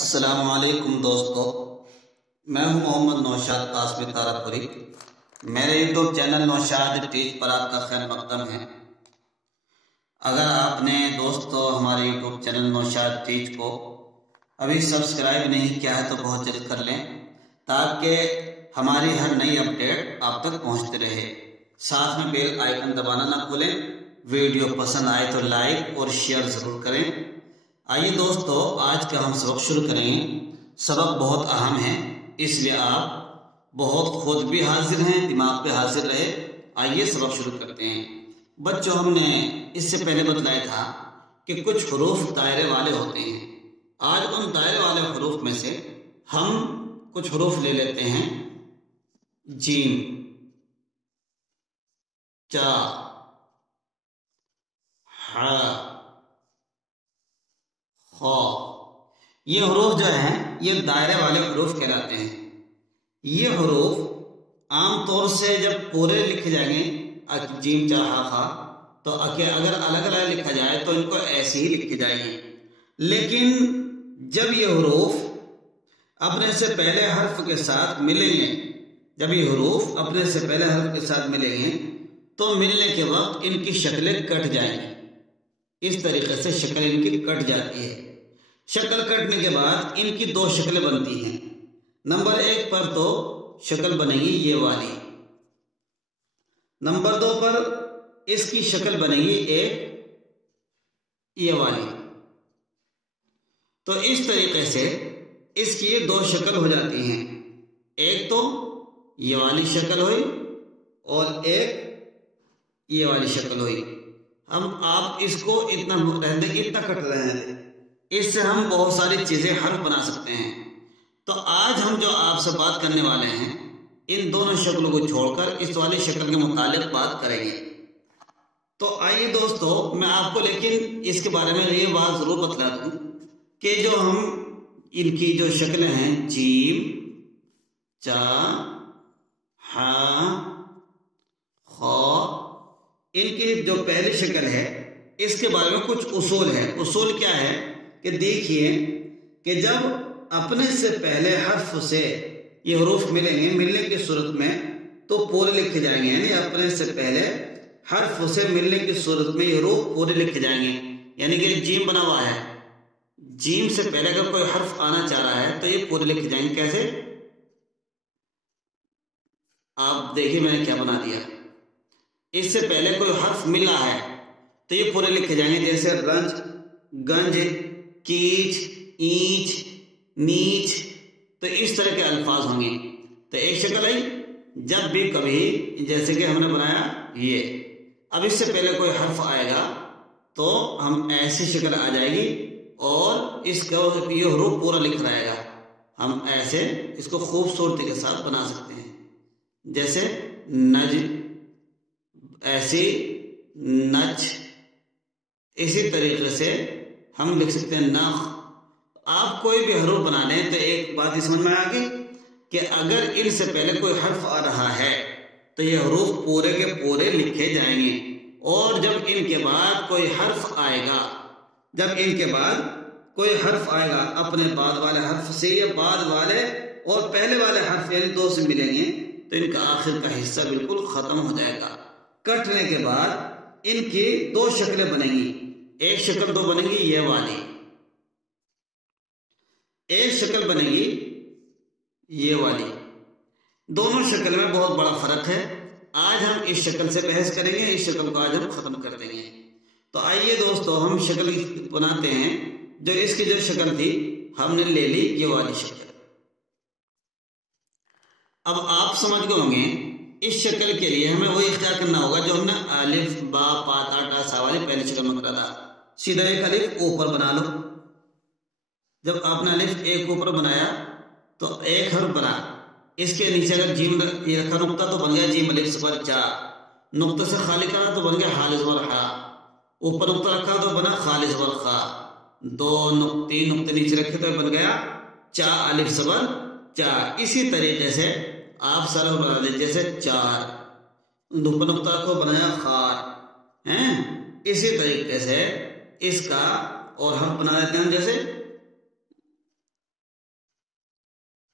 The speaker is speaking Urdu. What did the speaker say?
السلام علیکم دوستو، میں ہوں محمد نوشاد قاسمی تارپوری۔ میرے یوٹیوب چینل نوشاد ٹیچ پر آپ کا خیر مقدم ہے۔ اگر آپ نے دوستو ہمارے یوٹیوب چینل نوشاد ٹیچ کو ابھی سبسکرائب نہیں کیا ہے تو بہت جلد کر لیں تاکہ ہماری ہر نئی اپڈیٹ آپ تک پہنچتے رہے۔ ساتھ میں بیل آئیکن دبانا نہ بھولیں۔ ویڈیو پسند آئے تو لائک اور شیئر ضرور کریں۔ آئیے دوستو، آج کا ہم سبق شروع کریں۔ سبق بہت اہم ہے، اس لیے آپ بہت خود بھی حاضر ہیں، دماغ پہ حاضر رہے۔ آئیے سبق شروع کرتے ہیں۔ بچوں، ہم نے اس سے پہلے بتلایا تھا کہ کچھ حروف دائرے والے ہوتے ہیں۔ آج ان دائرے والے حروف میں سے ہم کچھ حروف لے لیتے ہیں۔ جیم، چا، ہا، خا۔ یہ حروف جو ہیں یہ دائرے والے حروف کہلاتے ہیں۔ یہ حروف عام طور سے جب پورے لکھے جائیں گے، جیم چا ہا خا، تو اگر الگ الگ لکھا جائے تو ان کو ایسے ہی لکھے جائیں گے۔ لیکن جب یہ حروف اپنے سے پہلے حرف کے ساتھ ملیں گے، جب یہ حروف اپنے سے پہلے حرف کے ساتھ ملیں گے تو ملنے کے وقت ان کی شکلیں کٹ جائیں گی۔ اس طریقے سے شکل ان کی کٹ جاتی ہے۔ شکل کٹنے کے بعد ان کی دو شکلیں بنتی ہیں۔ نمبر 1 پر تو شکل بنے گی یہ والی، نمبر 2 پر اس کی شکل بنے گی ایک یہ والی۔ تو اس طریقے سے اس کی یہ دو شکل ہو جاتی ہیں، ایک تو یہ والی شکل ہوئی اور ایک یہ والی شکل ہوئی۔ آپ اس کو اتنا کٹ رہے ہیں، اس سے ہم بہت ساری چیزیں حرف بنا سکتے ہیں۔ تو آج ہم جو آپ سے بات کرنے والے ہیں، ان دونوں شکلوں کو چھوڑ کر اس والی شکل کے متعلق بات کریں گے۔ تو آئیے دوستو، میں آپ کو لیکن اس کے بارے میں یہ بات ضرور بتلا دوں کہ جو ہم ان کی جو شکلیں ہیں، جیم، چا، ہا، خا، ان کی جو پہلی شکل ہے اس کے بارے میں کچھ اصول ہے۔ اصول کیا ہے کہ دیکھیے کہ جب اپنے سے پہلے حرف سے یہ حروف ملیں گے، ملنے کی صورت میں تو پورے لکھے جائیں گے، یعنی اپنے سے پہلے حرف سے ملنے کی صورت میں یہ حروف پورے لکھے جائیں گے۔ یعنی کہ جیم بنا ہوا ہے، جیم سے پہلے اگر کوئی حرف آنا چاہ رہا ہے تو یہ پورے لکھے جائیں گے۔ کیسے؟ آپ دیکھیے میں نے کیا بنا دیا۔ اس سے پہلے کوئی حرف ملا ہے تو یہ پورے لکھے جائیں گے، جیسے رنج، گنج، کیچ، اینچ، نیچ۔ تو اس طرح کے الفاظ ہوں گے۔ تو ایک شکل آئی، جب بھی کبھی جیسے کہ ہم نے بنایا یہ، اب اس سے پہلے کوئی حرف آئے گا تو ہم ایسی شکل آ جائے گی اور اس کا یہ حروف پورا لکھ رہے گا۔ ہم ایسے اس کو خوبصورتی کے ساتھ بنا سکتے ہیں، جیسے نج، ایسی نچ۔ اسی طریقے سے ہم لکھ سکتے ہیں نخ۔ آپ کوئی بھی حروف بنا لیں تو ایک بات ہی سمجھ میں آ گئی کہ اگر ان سے پہلے کوئی حرف آ رہا ہے تو یہ حروف پورے کے پورے لکھے جائیں گے، اور جب ان کے بعد کوئی حرف آئے گا، جب ان کے بعد کوئی حرف آئے گا اپنے بعد والے حرف سے یا بعد والے اور پہلے والے حرف یعنی دو سے ملیں گے تو ان کا آخر کا حصہ بالکل ختم ہو جائے گا۔ کٹنے کے بعد ان کی دو شکلیں بنیں گی، ایک شکل تو بنے گی یہ والی، ایک شکل بنے گی یہ والی۔ دونوں شکل میں بہت بڑا فرق ہے۔ آج ہم اس شکل سے بحث کریں گے، اس شکل کو آج ہم ختم کر دیں گے۔ تو آئیے دوستو، ہم شکل بناتے ہیں۔ جو اس کی جو شکل تھی ہم نے لے لی یہ والی شکل۔ اب آپ سمجھ گئے ہوں گے اس شکل کے لیے ہمیں وہی اختیار کرنا ہوگا جو ہم نے الف، با، پا، تا، ٹا، سا والی پہلی شکل میں کرا تھا۔ سیدھا ایک الف اوپر بنا لو۔ جب آپ نے الف ایک اوپر بنایا تو ایک حرف بنا، اس کے نیچے اگر جیم رکھا نقطہ تو بن گیا جیم الف زبر جا، نقطہ سے خالی کرا تو بن گیا حال زبر ہا، اوپر نقطہ رکھا تو بنا خال زبر خا، تین نقطے نیچے رکھے تو بن گیا چا الف زبر چا۔ اسی طریقے سے آپ سارا بنا دیں، جیسے چار، اوپر نقطہ رکھو بنایا خار ہیں۔ اسی طریقے سے اس کا اور ہم بنا دیتے ہیں، جیسے